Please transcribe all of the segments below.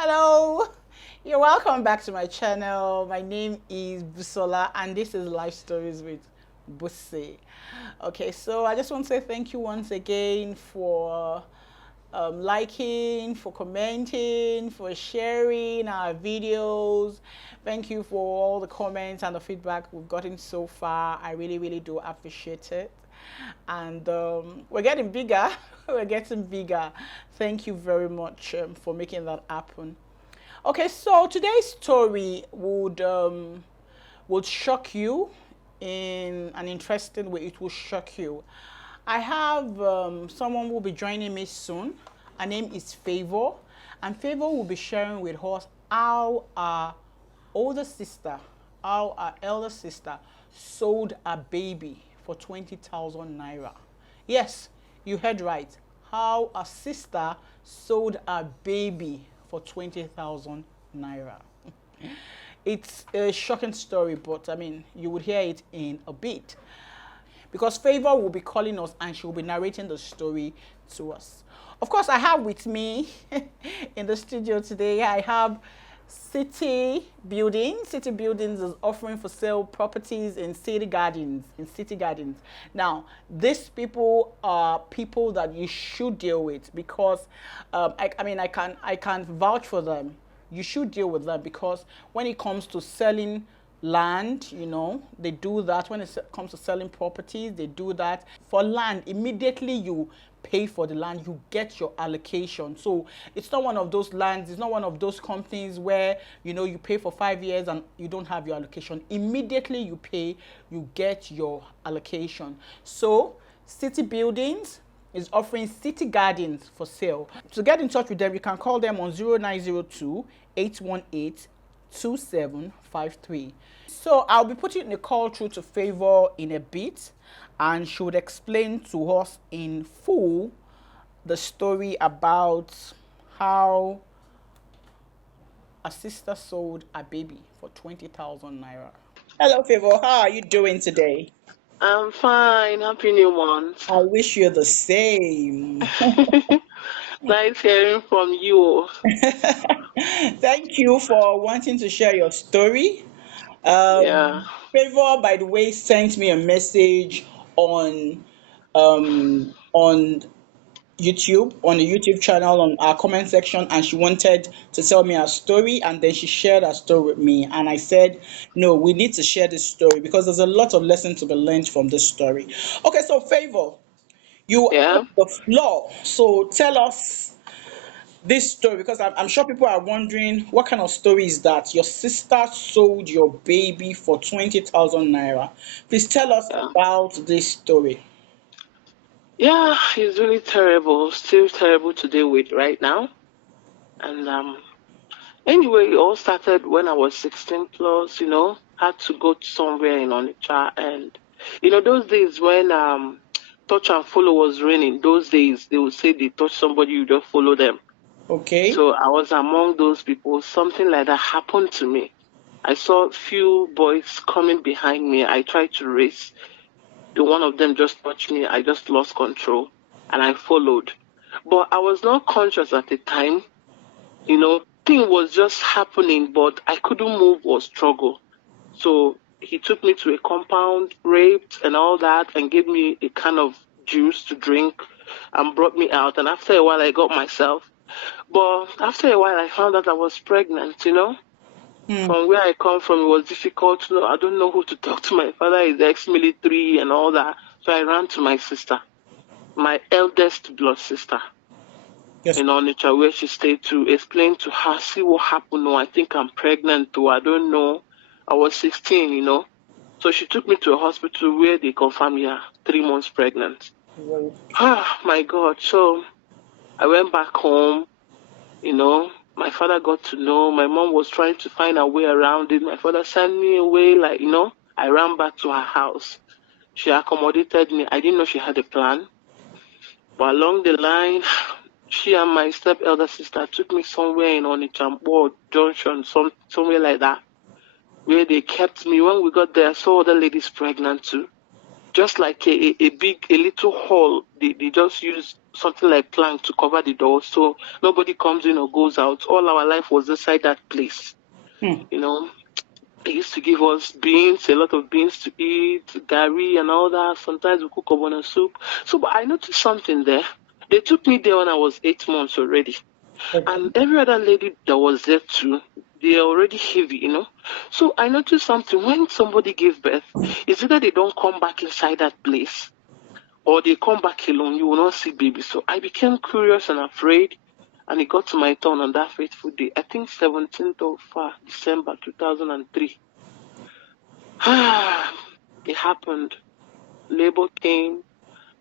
Hello, you're welcome back to my channel. My name is Busola and this is Life Stories with Bussy. Okay, so I just want to say thank you once again for liking, for commenting, for sharing our videos. Thank you for all the comments and the feedback we've gotten so far. I really do appreciate it. And we're getting bigger. We're getting bigger. Thank you very much for making that happen. Okay, so today's story would shock you in an interesting way. It will shock you. I have someone who will be joining me soon. Her name is Favour, and Favour will be sharing with us how our older sister, how our elder sister sold a baby for 20,000 naira. Yes, you heard right. How a sister sold a baby for 20,000 naira. It's a shocking story, but I mean, you would hear it in a bit. Because Favour will be calling us and she will be narrating the story to us. Of course, I have with me in the studio today, I have City Buildings. City Buildings is offering for sale properties in city gardens. Now, these people are people that you should deal with because I can vouch for them. You should deal with them because when it comes to selling land, you know, they do that. When it comes to selling properties, they do that. For land, immediately you pay for the land, you get your allocation. So it's not one of those lands, it's not one of those companies where, you know, you pay for 5 years and you don't have your allocation. Immediately you pay, you get your allocation. So City Buildings is offering city gardens for sale. To get in touch with them, you can call them on 0902 818 2753. So I'll be putting the call through to Favour in a bit and she would explain to us in full the story about how a sister sold a baby for 20,000 naira. Hello Favour, how are you doing today? I'm fine. Happy New Month. I wish you the same. Nice hearing from you. Thank you for wanting to share your story. Yeah. Favour, by the way, sent me a message on on YouTube, on the YouTube channel, on our comment section, and she wanted to tell me her story, and then she shared her story with me. And I said, no, we need to share this story because there's a lot of lessons to be learned from this story. Okay, so Favour, you have Yeah. the floor. So tell us this story because I'm sure people are wondering what kind of story is that? Your sister sold your baby for 20,000 naira. Please tell us Yeah. about this story. Yeah, it's really terrible. Still terrible to deal with right now. And anyway, it all started when I was 16 plus, had to go to somewhere in Onitsha. And those days when touch and follow was raining, those days they would say they touch somebody, you just follow them. Okay. So I was among those people. Something like that happened to me. I saw few boys coming behind me. I tried to race. The one of them just touched me. I just lost control and I followed. But I was not conscious at the time. Thing was just happening, but I couldn't move or struggle. So he took me to a compound, raped and all that, and gave me a kind of juice to drink and brought me out. And after a while, I got myself. But after a while, I found out I was pregnant. From where I come from, it was difficult to know. I don't know who to talk to. My father is ex-military and all that. So I ran to my sister, my eldest blood sister, Yes. in Onitsha, where she stayed, to explain to her, see what happened. No, I think I'm pregnant too. I don't know. I was 16. So she took me to a hospital where they confirmed, 3 months pregnant. Right. Ah, my God. So I went back home, my father got to know. My mom was trying to find a way around it. My father sent me away, I ran back to her house. She accommodated me. I didn't know she had a plan. But along the line, she and my step elder sister took me somewhere in Onitsha Junction, somewhere like that, where they kept me. When we got there, I saw other ladies pregnant too. just like a little hall. They just use something like plank to cover the door, so nobody comes in or goes out. All our life was inside that place. You know, they used to give us beans, a lot of beans to eat, gari and all that. Sometimes we cook obona soup. So, but I noticed something there. They took me there when I was 8 months already. Okay. And every other lady that was there too, they are already heavy, you know. So I noticed something. When somebody gives birth, it's either they don't come back inside that place or they come back alone. You will not see baby. So I became curious and afraid. And it got to my turn on that fateful day. I think 17th of December 2003. It happened. Labor came,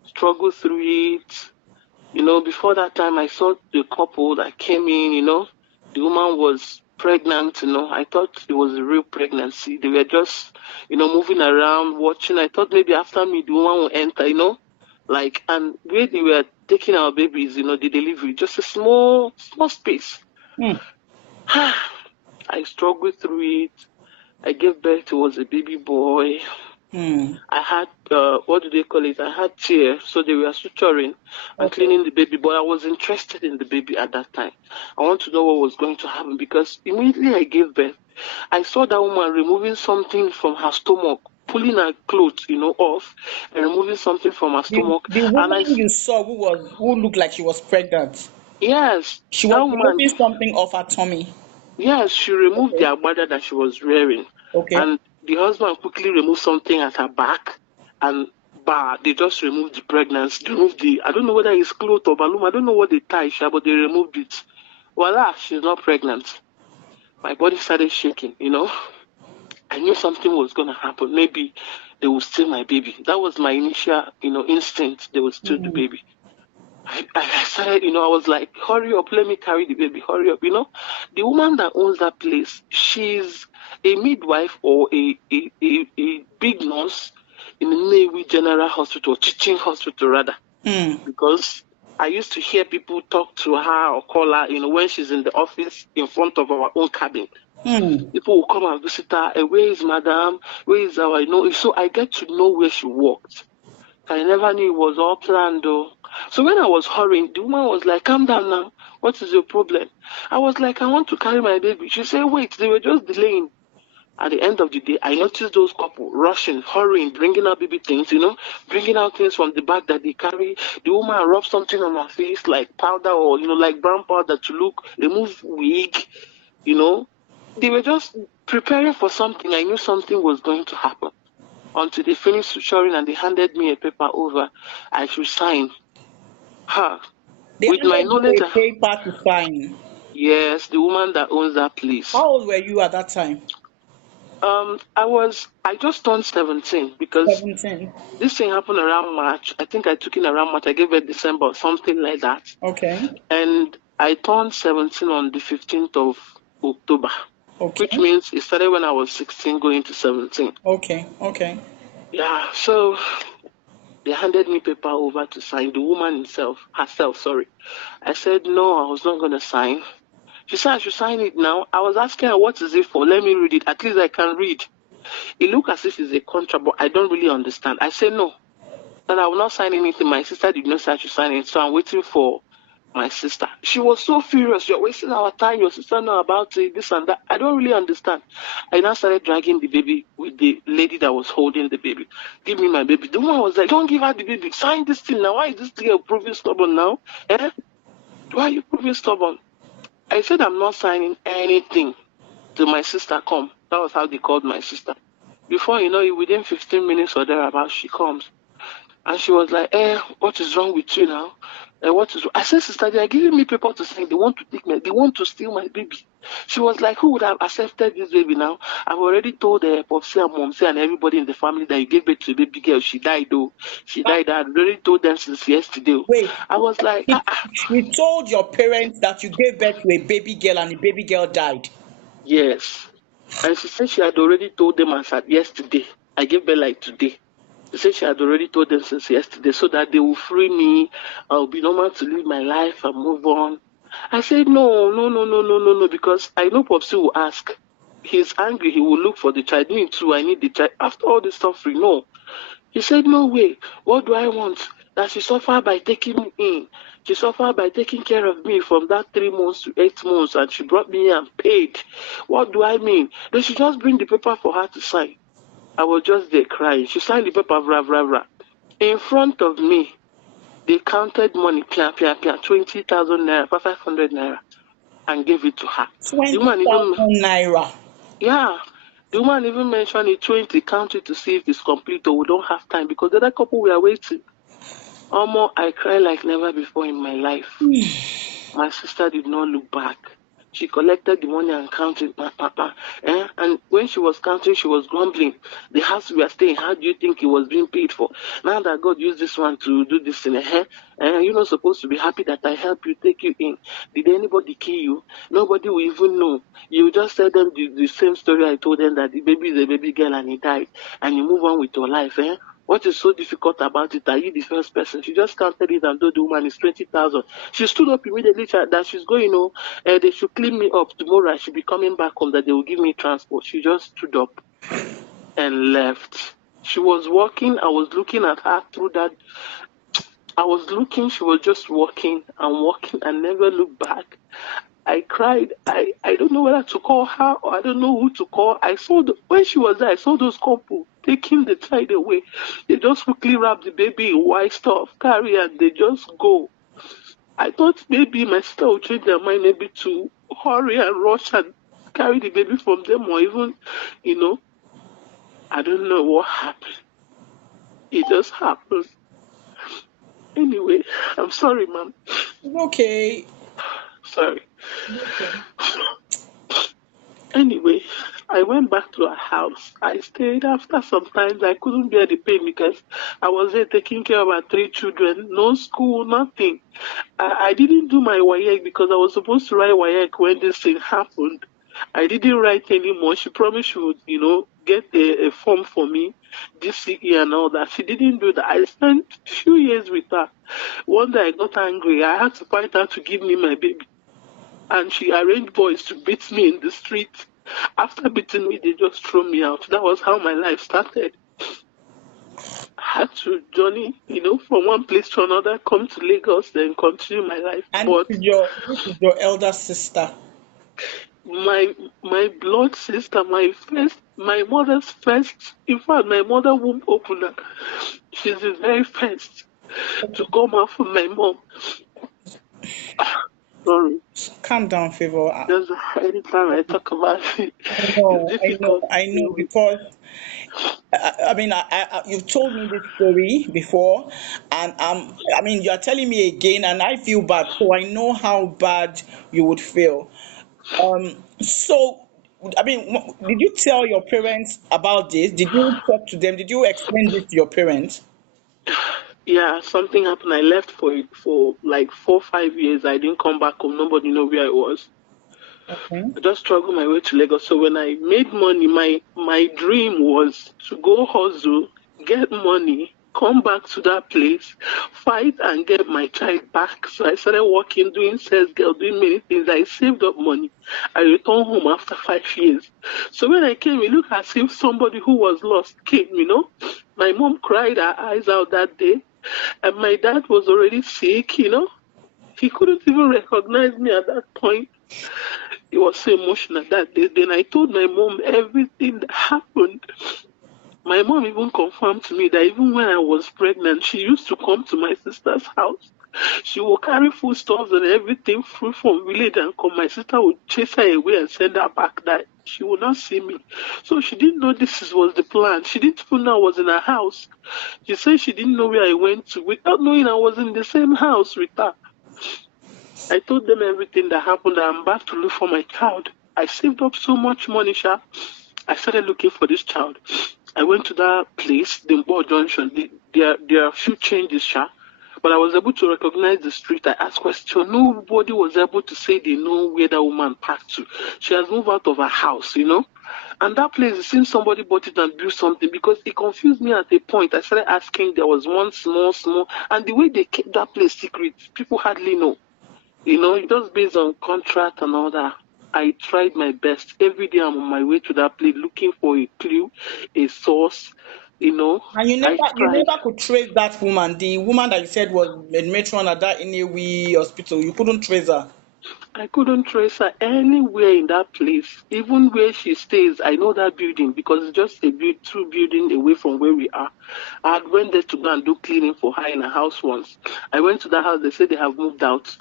struggled through it. You know, before that time, I saw the couple that came in, you know. The woman was pregnant, you know. I thought it was a real pregnancy. They were just, you know, moving around, watching. I thought maybe after me, the woman will enter, you know. Like, and where they were taking our babies, you know, the delivery, just a small space. I struggled through it. I gave birth to was a baby boy. I had, what do they call it? I had tears, so they were suturing and cleaning the baby, but I was interested in the baby at that time. I want to know what was going to happen because immediately I gave birth, I saw that woman removing something from her stomach, pulling her clothes, you know, off and removing something from her stomach. The And woman you saw who looked like she was pregnant, yes, she that was woman, removing something off her tummy. yes, she removed the Okay. agbada that she was wearing. Okay. And the husband quickly removed something at her back and they just removed the pregnancy. They removed I don't know whether it's cloth or balloon. I don't know what they tie, but they removed it. Voila, she's not pregnant. My body started shaking, you know. I knew something was going to happen. Maybe they will steal my baby. That was my initial, you know, instinct. They will steal the baby. I started, you know, I was like, hurry up, let me carry the baby, hurry up, you know. The woman that owns that place, she's a midwife or a big nurse in the Navy General Hospital, teaching hospital rather, because I used to hear people talk to her or call her, you know, when she's in the office in front of our own cabin. People will come and visit her, where is madam, where is our, you know, so I get to know where she worked. I never knew it was all planned though. So when I was hurrying, the woman was like, calm down now. What is your problem? I was like, I want to carry my baby. She said, wait, they were just delaying. At the end of the day, I noticed those couple rushing, hurrying, bringing out baby things, you know, bringing out things from the bag that they carry. The woman rubbed something on her face like powder or, you know, like brown powder to look, remove wig, you know. They were just preparing for something. I knew something was going to happen until they finished suturing and they handed me a paper over. I should sign. They With my handed you knowledge, a paper to sign. yes, the woman that owns that place. How old were you at that time? I just turned 17 because 17. this thing happened around March. I think I took it around March. I gave it December, something like that. Okay. And I turned 17 on the 15th of October, Okay. which means it started when I was 16 going to 17. Okay. Okay. Yeah, so they handed me paper over to sign, the woman herself, sorry. I said, no, I was not going to sign. She said, I should sign it now. I was asking her, what is it for? Let me read it. At least I can read. It looked as if it's a contract, but I don't really understand. I said, no, that I will not sign anything. My sister did not say I should sign it, so I'm waiting for my sister. She was so furious. You're wasting our time. Your sister know about it, this and that. I don't really understand. I now started dragging the baby with the lady that was holding the baby. Give me my baby. The woman was like, don't give her the baby. Sign this thing now. Why is this girl proving stubborn now? Eh? Why are you proving stubborn? I said I'm not signing anything till my sister come. That was how they called my sister. Before you know it, within 15 minutes or thereabouts, she comes. And she was like, what is wrong with you now? What is wrong? I said, sister, they are giving me paper to sign. They want to steal my baby. She was like, who would have accepted this baby now? I've already told Popsy and Momsy and everybody in the family that you gave birth to a baby girl. She died though. She died. I already told them since yesterday. Wait. I was like, You told your parents that you gave birth to a baby girl and the baby girl died. yes. And she said she had already told them as at yesterday. I gave birth like today. She said she had already told them since yesterday so that they will free me. I'll be normal to live my life and move on. I said, no, because I know Popsy will ask. He's angry. He will look for the child. Me too. I need the child. After all this suffering, no. He said, no way. What do I want? That she suffered by taking me in. She suffered by taking care of me from that 3 months to 8 months, and she brought me and paid. What do I mean? They should just bring the paper for her to sign. I was just there crying. She signed the paper, rah, rah, rah. In front of me, they counted money, 20,000 naira, 500 naira, and gave it to her. The woman 20,000 naira. yeah, the woman even mentioned it 20, count it to see if it's complete or we don't have time because the other couple we are waiting. Almost, I cried like never before in my life. My sister did not look back. She collected the money and counted. And when she was counting, she was grumbling. The house we are staying, how do you think it was being paid for? Now that God used this one to do this in a hair, you're not supposed to be happy that I help you, take you in. Did anybody kill you? Nobody will even know. You just tell them the same story I told them, that the baby is a baby girl and he died. And you move on with your life. What is so difficult about it? Are you the first person? She just counted it and told the woman it's 20,000. She stood up immediately that she's going, they should clean me up tomorrow. I should be coming back home, that they will give me transport. She just stood up and left. She was walking. I was looking at her through that. I was looking. She was just walking and never looked back. I cried. I don't know whether to call her or I don't know who to call. When she was there, I saw those couple taking the child away. They just quickly wrap the baby in white stuff, carry, and they just go. I thought maybe my sister would change their mind, maybe to hurry and rush and carry the baby from them, or even, I don't know what happened. It just happened. Anyway, I'm sorry, ma'am. Okay. Sorry. Okay. Anyway, I went back to her house. I stayed. After some time, I couldn't bear the pain because I was there taking care of our 3 children. No school, nothing. I didn't do my WAEC because I was supposed to write WAEC when this thing happened. I didn't write anymore. She promised she would, get a form for me, DCE and all that. She didn't do that. I spent a few years with her. One day I got angry. I had to fight her to give me my baby. And she arranged boys to beat me in the street. After beating me, they just threw me out. That was how my life started. I had to journey, from one place to another, come to Lagos, then continue my life. And But this is your elder sister. my blood sister, my mother's first, in fact, my mother womb opener, she's the very first to come out from my mom. Sorry. Calm down, Favour. Just anytime I talk about it, it's difficult. I know, because you've told me this story before, and you are telling me again, and I feel bad. So I know how bad you would feel. So, did you tell your parents about this? Did you talk to them? Did you explain this to your parents? Yeah, something happened. I left for like 4-5 years. I didn't come back home. Nobody know where I was. Okay. I just struggled my way to Lagos. So when I made money, my dream was to go hustle, get money, come back to that place, fight and get my child back. So I started working, doing sales girl, doing many things. I saved up money. I returned home after 5 years. So when I came, it looked as if somebody who was lost came, My mom cried her eyes out that day. And my dad was already sick, He couldn't even recognize me at that point. It was so emotional that day. Then I told my mom everything that happened. My mom even confirmed to me that even when I was pregnant, she used to come to my sister's house. She would carry foodstuffs and everything through from village and come. My sister would chase her away and send her back, that she would not see me. So she didn't know this was the plan. She didn't even know I was in her house. She said she didn't know where I went to without knowing I was in the same house with her. I told them everything that happened. I'm back to look for my child. I saved up so much money, Sha. I started looking for this child. I went to that place, the Mbo Junction. There are a few changes, Sha. But I was able to recognize the street. I asked questions. Nobody was able to say they know where that woman passed to. She has moved out of her house, And that place, it seems somebody bought it and built something, because it confused me at a point. I started asking. There was one small, and the way they kept that place secret, people hardly know. Just based on contract and all that. I tried my best. Every day I'm on my way to that place looking for a clue, a source. You know, And I you tried. never could trace that woman, the woman that you said was a matron at that Inewi hospital. You couldn't trace her. I couldn't trace her anywhere in that place, even where she stays. I know that building because it's just a two building away from where we are. I had went there to go and do cleaning for her in her house once. I went to that house. They said they have moved out.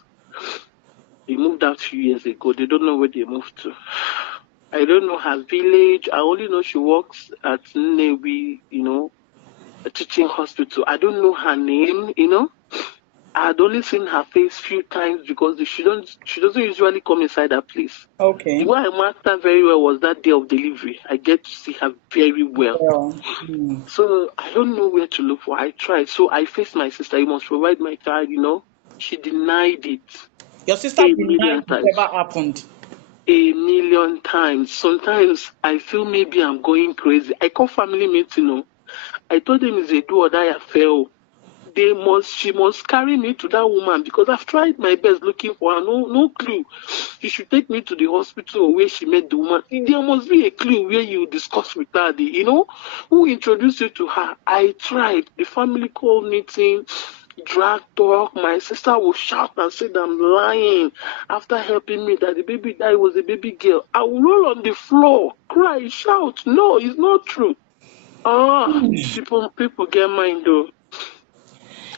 They moved out a few years ago. They don't know where they moved to. I don't know her village. I only know she works at Newi, a teaching hospital. I don't know her name. I had only seen her face few times because she doesn't usually come inside that place. The Okay. way I marked her very well was that day of delivery. I get to see her very well. Well, So I don't know where to look for. I tried. So I faced my sister. You must provide my child. She denied it your sister a denied million it times. ever happened. A million times. Sometimes I feel maybe I'm going crazy. I call family meeting. I told them it's a do or die affair. She must carry me to that woman because I've tried my best looking for her. No clue. She should take me to the hospital where she met the woman. There must be a clue where you discuss with her. Who introduced you to her. I tried. The family call meeting, drag talk. My sister will shout and say that I'm lying after helping me that the baby died was a baby girl. I will roll on the floor, cry, shout. No, it's not true. People get mind though.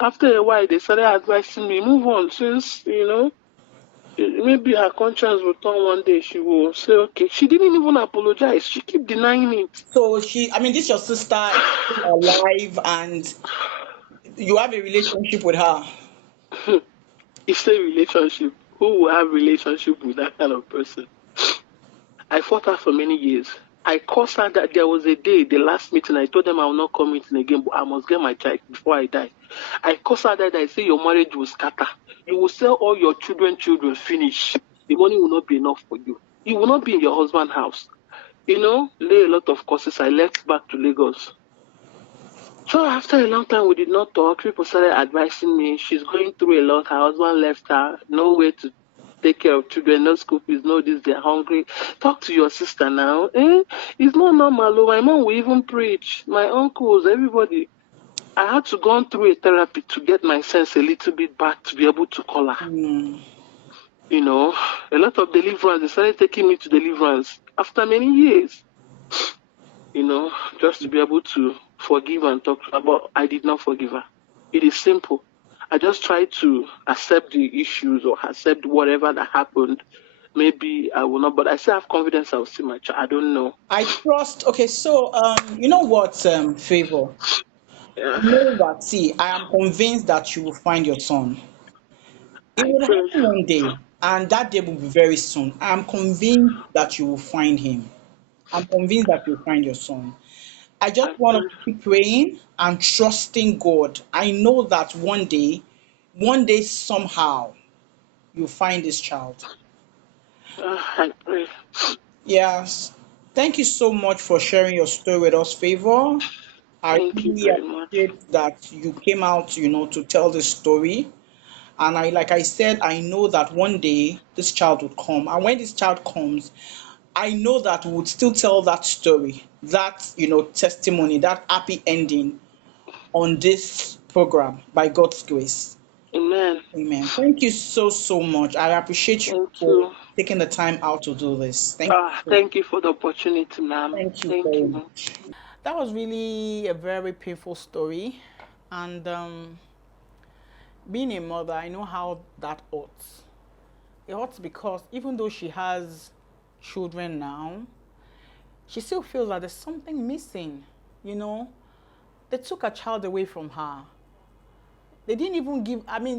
After a while, they started advising me, move on, since, maybe her conscience will turn one day. She will say, okay. She didn't even apologize. She keep denying it. So this your sister is still alive and you have a relationship with her. It's a relationship. Who will have relationship with that kind of person? I fought her for many years. I cursed her that there was a day, the last meeting, I told them I will not come meeting again, but I must get my child before I die. I cursed her that I say your marriage will scatter. You will sell all your children, finish. The money will not be enough for you. You will not be in your husband's house. Lay a lot of courses. I left back to Lagos. So after a long time, we did not talk. People started advising me. She's going through a lot. Her husband left her. No way to take care of children. No school fees. No this. They're hungry. Talk to your sister now. It's not normal. My mom will even preach. My uncles, everybody. I had to go through a therapy to get my sense a little bit back to be able to call her. A lot of deliverance. They started taking me to deliverance after many years. Just to be able to forgive and talk to her, but I did not forgive her. It is simple. I just tried to accept the issues or accept whatever that happened. Maybe I will not, but I still have confidence I will see my child. I don't know. I trust. Okay, so you know what, Favour? Yeah, You know what? See, I am convinced that you will find your son. It I will pray. happen one day, and that day will be very soon. I am convinced that you will find him. I'm convinced that you'll find your son. I just I want pray. us to keep praying and trusting God. I know that one day somehow, you'll find this child. I pray. Yes. Thank you so much for sharing your story with us, Favor. I Thank you really very much. appreciate that you came out, to tell this story. And like I said, I know that one day this child would come. And when this child comes, I know that we would still tell that story, that, testimony, that happy ending on this program by God's grace. Amen. Amen. Thank you so, so much. I appreciate you Thank for you. taking the time out to do this. Thank you. Thank you for the opportunity, ma'am. Thank you Thank very you. much. That That was really a very painful story. And being a mother, I know how that hurts. It hurts because even though she has children now, she still feels that there's something missing. You know, they took a child away from her. They didn't even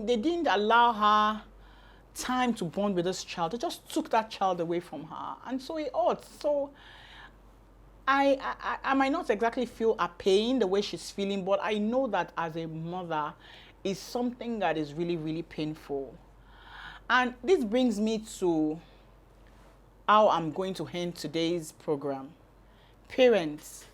they didn't allow her time to bond with this child. They just took that child away from her. And so it hurts. So I might not exactly feel a pain the way she's feeling, but I know that as a mother, is something that is really, really painful. And this brings me to how I'm going to end today's program. Parents,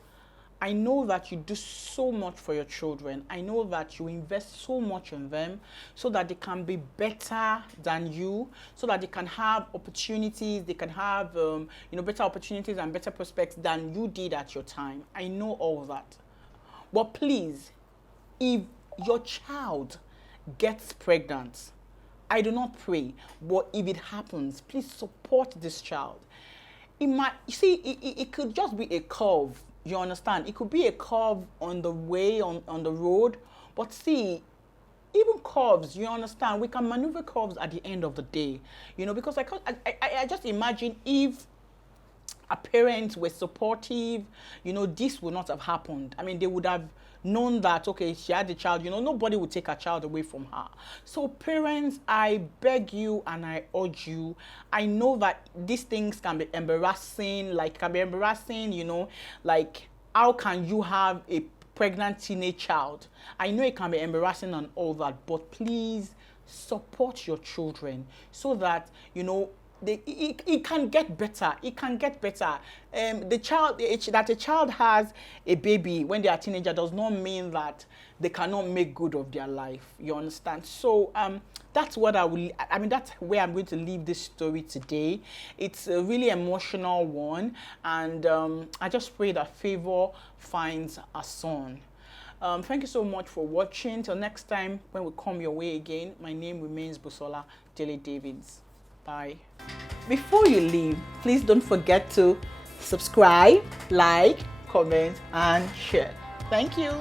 I know that you do so much for your children. I know that you invest so much in them so that they can be better than you, so that they can have opportunities, they can have better opportunities and better prospects than you did at your time. I know all that. But please, if your child gets pregnant, I do not pray, but if it happens, please support this child. It might, you see, it could just be a curve. You understand? It could be a curve on the way, on the road. But see, even curves, you understand, we can maneuver curves at the end of the day. You know, because I just imagine if our parents were supportive, you know, this would not have happened. I mean, they would have known that, okay, she had a child, you know, nobody would take her child away from her. So parents, I beg you and I urge you, I know that these things can be embarrassing, you know, like how can you have a pregnant teenage child? I know it can be embarrassing and all that, but please support your children so that, you know, it can get better. It can get better. That a child has a baby when they are a teenager does not mean that they cannot make good of their life. You understand? So that's what that's where I'm going to leave this story today. It's a really emotional one, and I just pray that Favour finds a son. Thank you so much for watching. Till next time when we come your way again, my name remains Busola Dele-Davids. Bye. Before you leave, please don't forget to subscribe, like, comment, and share. Thank you.